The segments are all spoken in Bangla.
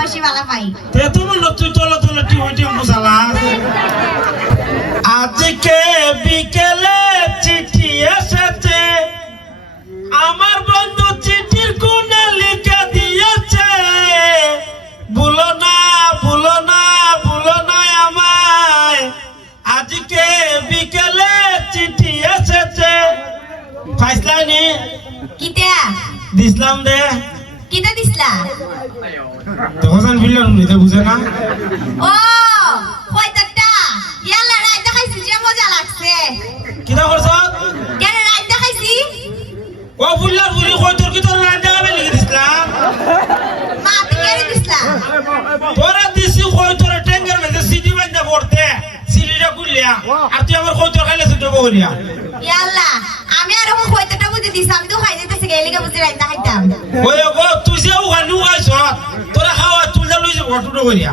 বেশি ভালো পাই তে তোমার না তুই চলো চলো টিম টিম বুঝালা আজকে বিকেলে চিঠি এসেছে। আমার বন্ধু চিঠির কোণে লিখে দিয়েছে ভুলো না ভুলো না ভুলো না আমায়। আজকে বিকেলে চিঠি এসেছে। ফাইসলাইনি কিতা? দিসলাম দে। কিতা দিছলা? তখন ফিরলাম নিতে বুঝে না? ও কয়টা ইয়ালা রাত দেখাইছি যে মজা লাগছে। কিতা করছ কেন রাত দেখাইছি? ও ফুল্লার ফুলি কই তোর কি তোর রান দেখাবে লিখে দিসলাম মা তুমি কেন দিছলা? তোরা দিছি কই তোর টেঙ্গার মেঝে সিডি বান্ধা পড়তে সিডিটা খুললিয়া আর তুই আমার কই তোর খাইলে সুটো বলিয়া ইয়াল্লা আমি আর ওকে কয়টা বুঝে দিছি আমি তো খাই যেতেছি গেলে কে বুঝে রাত দেখাইতাম ওই গো তুই যে ওখানে উগাইছ তোরা খাওয়া তুই যা লইছে ঘটুটো করিয়া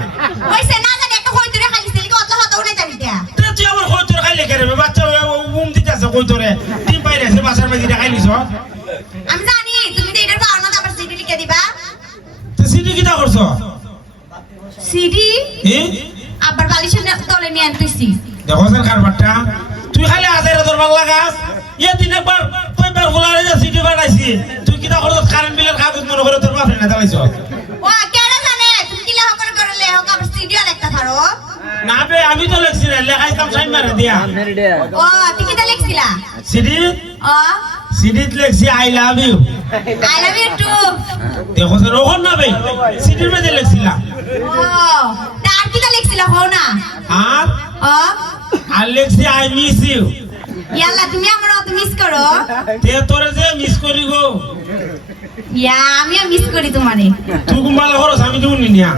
কইছে না জানি একটা কই তোরে খাইছে কি অত হতো না জানি তা তুই আমার কই তোর খাইলে কেরে বাচ্চা উম দিতেছে কই তোরে তিন পাইরে আছে বাসার মাঝে খাইলিছ আমি জানি তুমি তো এটার পাওনা তো আবার সিডি লিখে দিবা। তো সিডি কিটা করছ সিডি হি? আবার বালিশের তলে নিয়ে আনতেছি দেখো স্যার কারবারটা তুই খালি তোর ভালো লাগাস ইয়ে দিন একবার কয়বার ফুলারে যে সিটি বানাইছি তুই কিটা করছ? কারেন্ট বিলের কাগজ মনে করে তোর বাপরে না দাঁড়াইছ ও কেডা জানে? তুমি কি লেখা করে করে লেখা আবার সিডিও লেখা পারো। না বে আমি তো লেখছি রে লেখাইতাম সাইন দিয়া। ও তুমি কি লিখছিলা? সিডি ও। সিডিত লেখছি I love you I love you too দেখো স্যার ওখান না বে সিডির মধ্যে লেখছিলাম ও তার কি লিখছিলা? না। আর? আর লেখছি আই মিস ইউ ইয়াল্লা তুমি আমার করো? তে তোরে যে মিস করি গো? ইয়া আমিও মিস করি তোমারে। তুই কুম্বালা খরচ আমি দেবো নিয়া।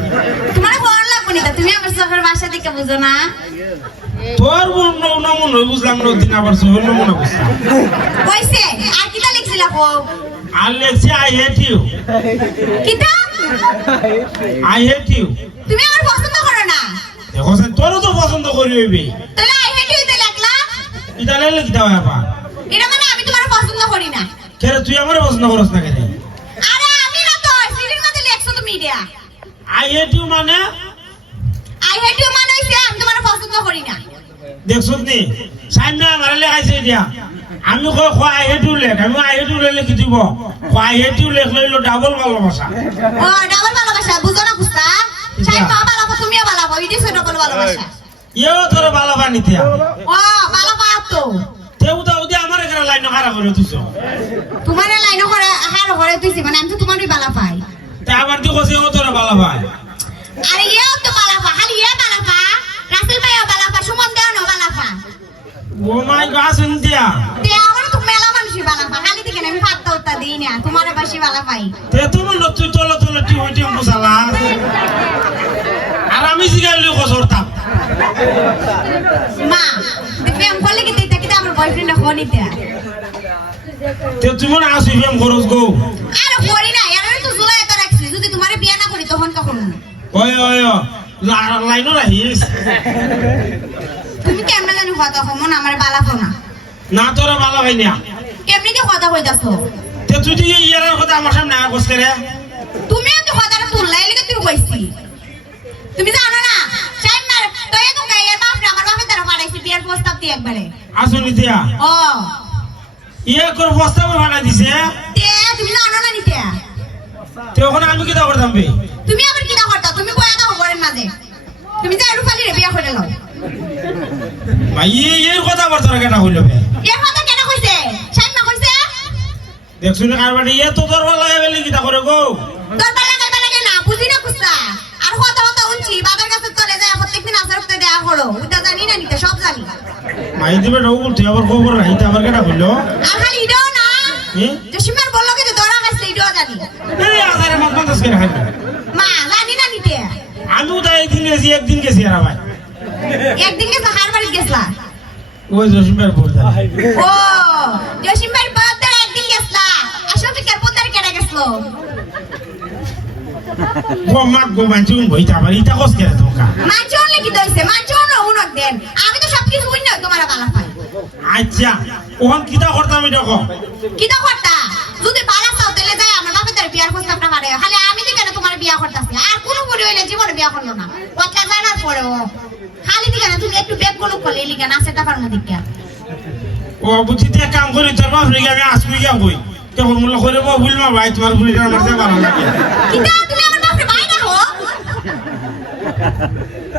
তোমার ফোন লাগবো না তুমি আমার চোখের বাসা বুঝো না। তোর নমুন বুঝলাম না দিন আবার সব নমুনা বুঝলাম। কইছে আর কিটা লিখছিলা হো আর লেখছি আই হেট ইউ কিটা আই হেট ইউ তুমি আমার পছন্দ করো না। দেখো তোরও তো পছন্দ করি হইবে। তাহলে আই হেট ইউ তে লিখলা এটা লেলে কি দাও আপা এটা মানে আমি তোমার পছন্দ করি না কেরে তুই আমার পছন্দ করস না কেন? আরে আমি না তো সিরির মধ্যে লেখছো তুমি এটা আই হেট ইউ মানে? আই হেট ইউ মানে হইছে আমি তোমার পছন্দ করি না। দেখছত নি সামনে আমার লেখাইছে দিয়া আমি কই খোয়া আই হেট ইউ লেখ। আমি আই হেট ইউ লেলে কি দিব। খোয়া আই হেট ইউ লেখ লইলো ডাবল ভালোবাসা। ও ডাবল ভালোবাসা বুঝো না বুঝতা সাই পা ভালো তুমিও ভালো পাও ইটি সে ডাবল ভালোবাসা। ইয়েও তোর ভালো বানিতে ও ভালো পাও লাইন খারাপ করে তুইছ তোমার লাইন করে হার করে তুইছি মানে আমি তো তোমারই ভালো পাই। তা আবার তুই কইছে ও তোর ভালো ভাই আরে ইয়েও তো ভালো পা খালি ইয়ে ভালো পা রাসেল ভাইও ভালো পা সুমন দেও না ভালো পা ও মাই গড শুন দিয়া। তে আমার তো মেলা মানুষই ভালো পা খালি থেকে আমি ফাত্তা উত্তা দিই না তোমার বেশি ভালো পাই। তে তোমার না তুই চলো চলো টিম টিম বুঝালা আর আমি জিগাইলি কসরতাম মা প্রেম করলে কি তে তুমি না আসি ফেম খরচ গো। আর করি না এর তো জুলাই তো রাখছি যদি তোমার বিয়ে না করি তখন কখন ওই ওই লাইনও রাখিস তুমি কেমনে জানি কথা কমন আমার বালা না না তোরা ভালো হয় না কেমনি কি কথা কইতাছো তে তুই দিকে ইয়ার কথা আমার সামনে আর কষ্ট রে তুমিও তো কথাটা তুললাই লিখে তুই কইছি তুমি জানো না সাইন মার তো এ তুমি এর বাপ না আমার বাপের দ্বারা পাঠাইছি দিয়ে একবারে। আসুন দিয়া ও ইয়ে করে প্রস্তাব ভাড়া দিছে। তে তুমি না নিতে। তে ওখানে আমি কিতা করতাম বে? তুমি আবার কি করতা? তুমি বয়া দাও মাঝে। তুমি যা রে বিয়া করে নাও ভাই এই কথা না কেন হইল বে? এর কথা কেন কইছে? সাইন মা কইছে দেখছুন কারবারে? ইয়ে তো লাগে করে গো? লাগে না বুঝি না কুস্তা। আর কথা কথা উনছি বাবার কাছে চলে যায় প্রত্যেকদিন আসার দেয়া করো ওটা জানি না নিতে সব জানি। মাই দিবে ঢৌ বলতে আবার খবর রাখিতে আবার কেটা হইল? আর খালি ইডাও না। হে? জসিমার বলল কিন্তু দৌড়া খাইছে ইডাও জানি এই আজারে মত মত করে খাইল? মা জানি না নিতে? আমিও তাই একদিন গেছি একদিন গেছি আর ভাই একদিন গেছে হার বাড়ি গেছলা? ওই জসিমের বলতে ও জসিমার বাদার একদিন গেছলা। আসো পিকার পোতার কেডা গেছলো? গো মাত গো বাঞ্চি বইতে আবার ইটা কস করে তোমাকা? অনলে কি দইছে অন্য উনক দেন। আমি তো সব কিছু উইন তোমার বালা পাই আচ্ছা ওখান কিতা করতাম এটা কো কি তো করতা? যদি বালা চাও তাহলে যাই আমার বাপের দ্বারা বিয়ার প্রস্তাবটা পারে খালি আমি তো বিয়া করল না। কথা জানার পরে ও খালি দিকে না তুমি একটু বেগগুলো করলে লিখে না সেটা পারব দিকে ও বুঝি দিয়ে কাম করি তোর বাপ রেগে আমি আসবি গিয়া কই কেমন মূল্য করে বউ ভুলমা ভাই তোমার ভুলিটা আমার দিয়ে ভালো লাগে। কিন্তু তুমি আমার বাপরে ভাই না হো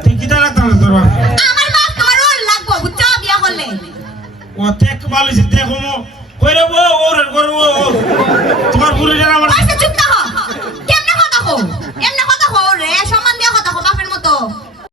তুই কিতা রাখতাম তোর বাপ ও দেখ ভালো সে দেখো কইরে বো ওর করব তোমার পুরুষের আমার চুপ থাকো। কেমনে কথা কো এমনে